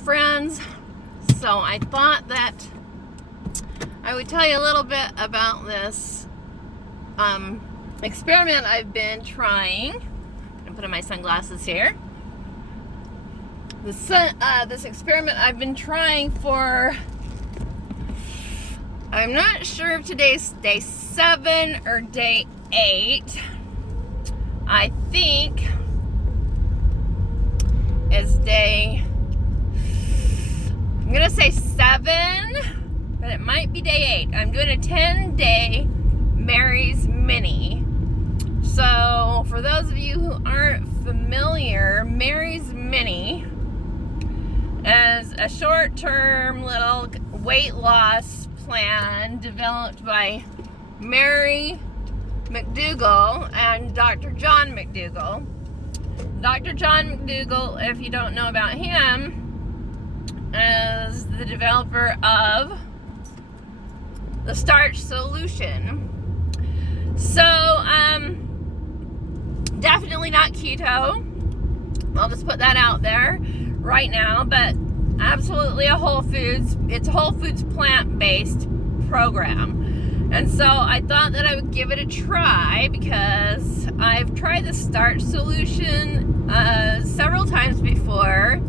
friends. So I thought that I would tell you a little bit about this experiment I've been trying. I'm putting my sunglasses here. This experiment I've been trying for, I'm not sure if today's day 7 or day 8. I think it's day, I'm gonna say 7, but it might be day 8. I'm doing a 10-day Mary's Mini. So for those of you who aren't familiar, Mary's Mini is a short-term little weight loss plan developed by Mary McDougall and Dr. John McDougall. Dr. John McDougall, if you don't know about him, is the developer of the starch solution. So, definitely not keto. I'll just put that out there right now, but absolutely a whole foods, it's a whole foods plant-based program. And so I thought that I would give it a try because I've tried the starch solution several times before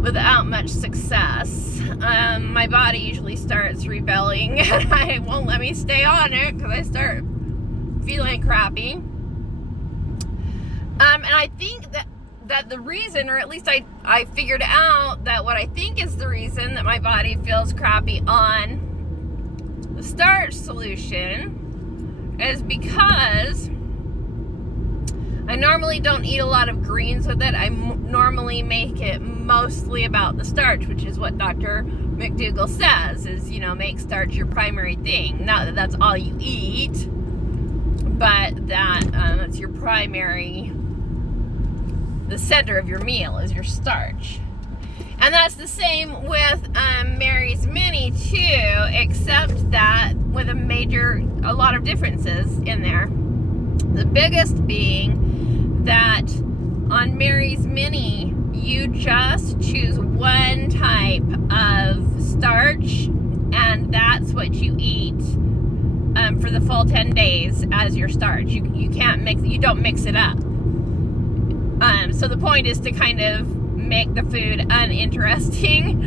without much success. My body usually starts rebelling and it won't let me stay on it because I start feeling crappy. And I think that the reason, or at least I figured out that what I think is the reason that my body feels crappy on the starch solution is because I normally don't eat a lot of greens with it. I normally make it mostly about the starch, which is what Dr. McDougall says, is, you know, make starch your primary thing. Not that that's all you eat, but that it's your primary, the center of your meal is your starch. And that's the same with Mary's Mini too, except that with a lot of differences in there. The biggest being that on Mary's Mini, you just choose one type of starch, and that's what you eat for the full 10 days as your starch. You can't mix, you don't mix it up. So the point is to kind of make the food uninteresting,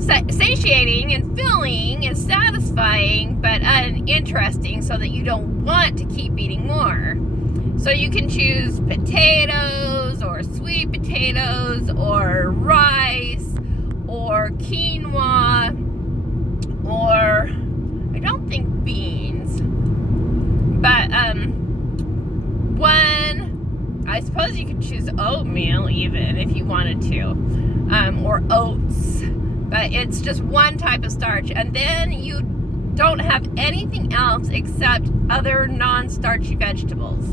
satiating and filling and satisfying, but uninteresting so that you don't want to keep eating more. So you can choose potatoes or sweet potatoes or rice or quinoa or I don't think beans, but I suppose you could choose oatmeal even if you wanted to, or oats, but it's just one type of starch, and then you don't have anything else except other non-starchy vegetables.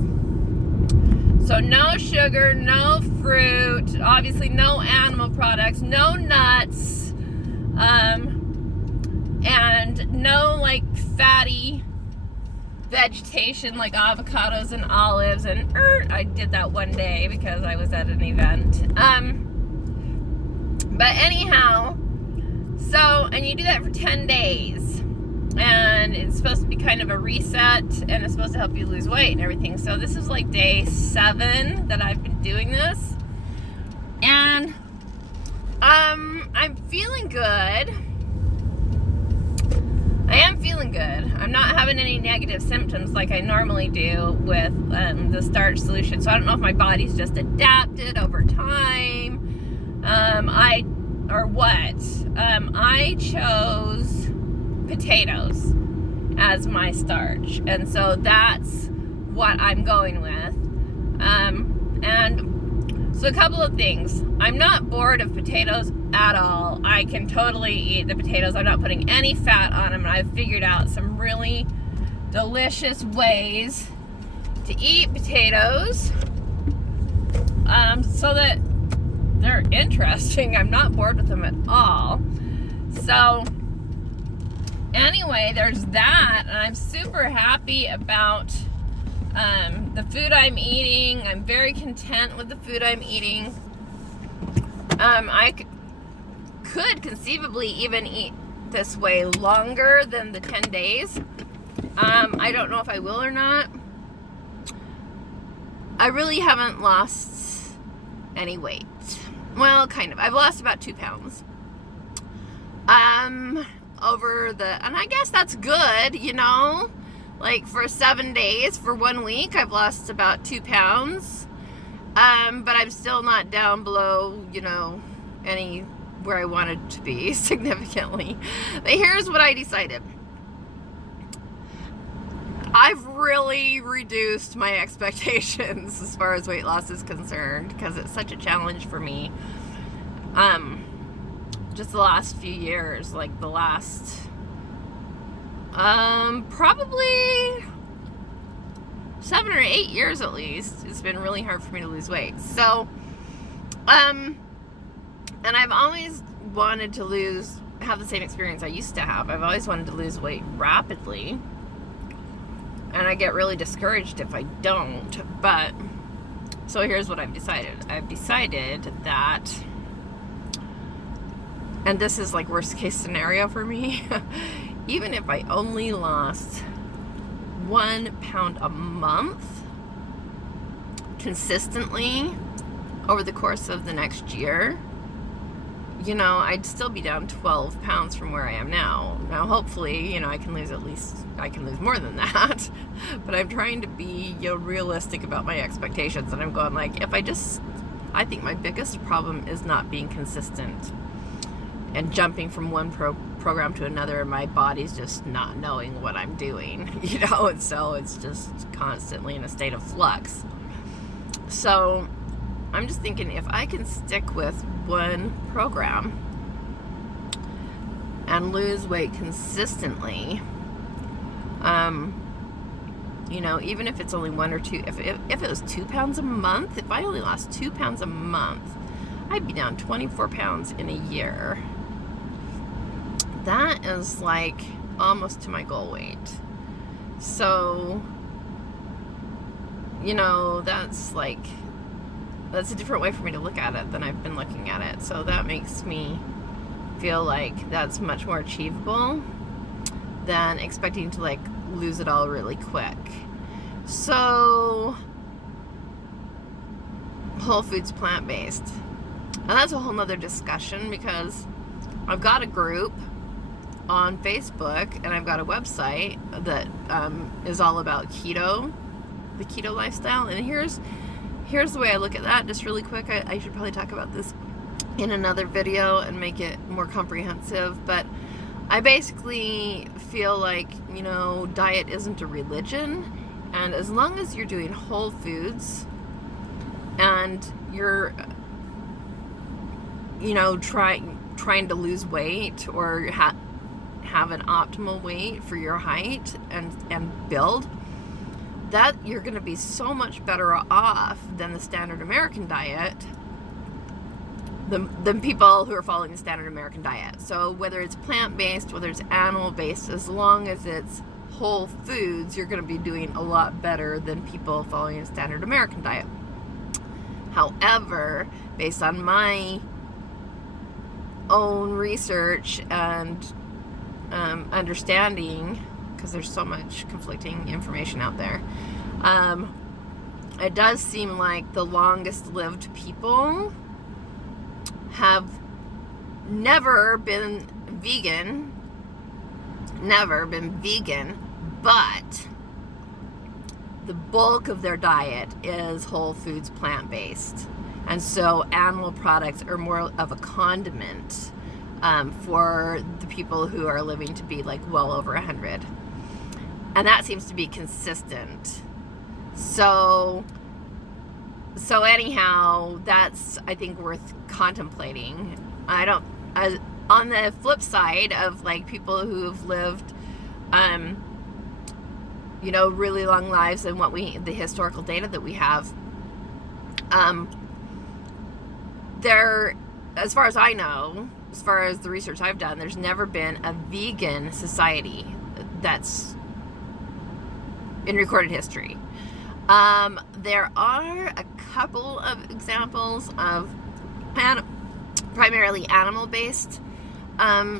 So no sugar, no fruit, obviously no animal products, no nuts, and no like fatty vegetation like avocados and olives, and I did that one day because I was at an event. But anyhow, so, and you do that for 10 days, and it's supposed to be kind of a reset, and it's supposed to help you lose weight and everything. So this is like day 7 that I've been doing this, and I'm feeling good. I am feeling good. I'm not having any negative symptoms like I normally do with the starch solution. So I don't know if my body's just adapted over time. I chose potatoes as my starch. And so that's what I'm going with. And so a couple of things. I'm not bored of potatoes at all. I can totally eat the potatoes. I'm not putting any fat on them, and I've figured out some really delicious ways to eat potatoes so that they're interesting. I'm not bored with them at all. So anyway, there's that, and I'm super happy about the food I'm eating. I'm very content with the food I'm eating. Could conceivably even eat this way longer than the 10 days. I don't know if I will or not. I really haven't lost any weight. Well, kind of. I've lost about 2 pounds. And I guess that's good, you know? Like for 7 days, for 1 week, I've lost about 2 pounds. But I'm still not down below, you know, where I wanted to be significantly. But here's what I decided. I've really reduced my expectations as far as weight loss is concerned because it's such a challenge for me. Just the last few years, like the last probably 7 or 8 years at least, it's been really hard for me to lose weight. So and I've always wanted to have the same experience I used to have. I've always wanted to lose weight rapidly, and I get really discouraged if I don't. But so here's what I've decided. I've decided that, and this is like worst case scenario for me, even if I only lost 1 pound a month consistently over the course of the next year, you know, I'd still be down 12 pounds from where I am now. Now, hopefully, you know, I can lose more than that. But I'm trying to be, you know, realistic about my expectations. And I'm going like, I think my biggest problem is not being consistent and jumping from one program to another, and my body's just not knowing what I'm doing, you know, and so it's just constantly in a state of flux. So I'm just thinking, if I can stick with one program and lose weight consistently, you know, even if it's only 1 or 2, if it was 2 pounds a month, if I only lost 2 pounds a month, I'd be down 24 pounds in a year. That is like almost to my goal weight. So, you know, that's a different way for me to look at it than I've been looking at it. So that makes me feel like that's much more achievable than expecting to like lose it all really quick. So whole foods, plant-based. And that's a whole nother discussion, because I've got a group on Facebook and I've got a website that is all about keto, the keto lifestyle. And here's the way I look at that, just really quick. I should probably talk about this in another video and make it more comprehensive, but I basically feel like, you know, diet isn't a religion, and as long as you're doing whole foods and you're, you know, trying to lose weight or have an optimal weight for your height and build, that you're going to be so much better off than the standard American diet, than people who are following the standard American diet. So whether it's plant-based, whether it's animal-based, as long as it's whole foods, you're going to be doing a lot better than people following a standard American diet. However, based on my own research and understanding, because there's so much conflicting information out there, it does seem like the longest lived people have never been vegan, but the bulk of their diet is whole foods, plant-based. And so animal products are more of a condiment for the people who are living to be like well over 100. And that seems to be consistent. So anyhow, that's, I think, worth contemplating. On the flip side of like people who have lived, you know, really long lives, and the historical data that we have, there, as far as I know, as far as the research I've done, there's never been a vegan society that's in recorded history. There are a couple of examples of primarily animal-based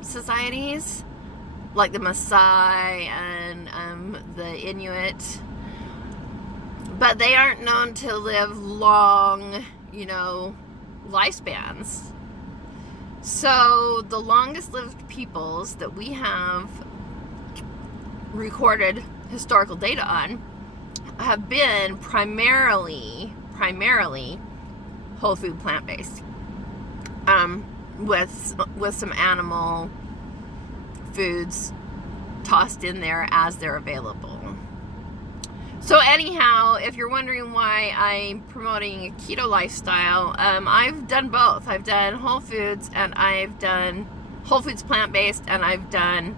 societies, like the Maasai and the Inuit. But they aren't known to live long, lifespans. So the longest lived peoples that we have recorded historical data on have been primarily whole food plant-based, with some animal foods tossed in there as they're available. So anyhow, if you're wondering why I'm promoting a keto lifestyle, I've done both. I've done whole foods, and I've done whole foods plant-based, and I've done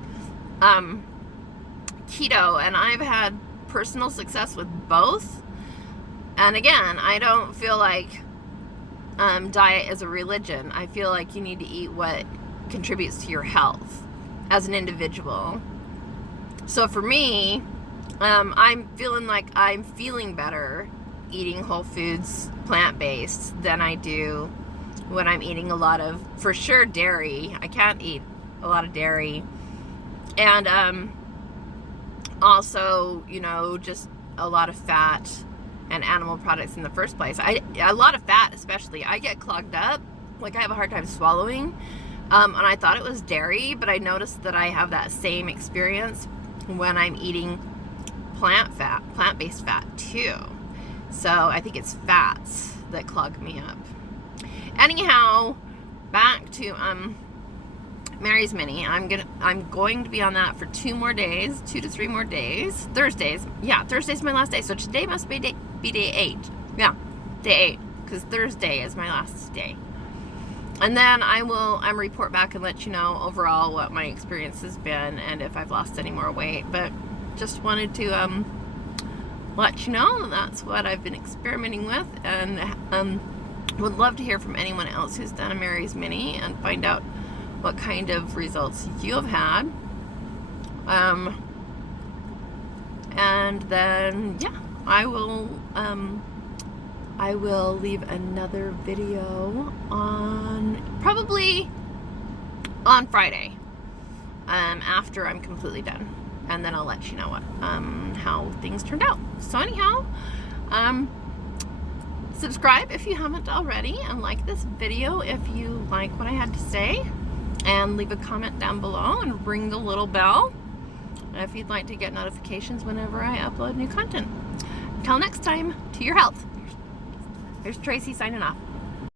keto, and I've had personal success with both. And again, I don't feel like diet is a religion. I feel like you need to eat what contributes to your health as an individual. So for me, I'm feeling like I'm feeling better eating whole foods plant-based than I do when I'm eating a lot of, for sure, dairy. I can't eat a lot of dairy. And also, just a lot of fat and animal products in the first place. A lot of fat especially. I get clogged up. Like, I have a hard time swallowing. And I thought it was dairy, but I noticed that I have that same experience when I'm eating plant-based fat too. So I think it's fats that clog me up. Anyhow, back to Mary's Mini. I'm going to be on that for 2 to 3 more days. Thursdays. Yeah, Thursday's my last day. So today must be day 8. Yeah, day 8, because Thursday is my last day. And then I will report back and let you know overall what my experience has been and if I've lost any more weight. But just wanted to let you know that's what I've been experimenting with, and would love to hear from anyone else who's done a Mary's Mini and find out what kind of results you have had. And then I will leave another video probably on Friday, after I'm completely done, and then I'll let you know how things turned out. So anyhow, subscribe if you haven't already, and like this video if you like what I had to say, and leave a comment down below and ring the little bell if you'd like to get notifications whenever I upload new content. Until next time, to your health. Here's Tracy signing off.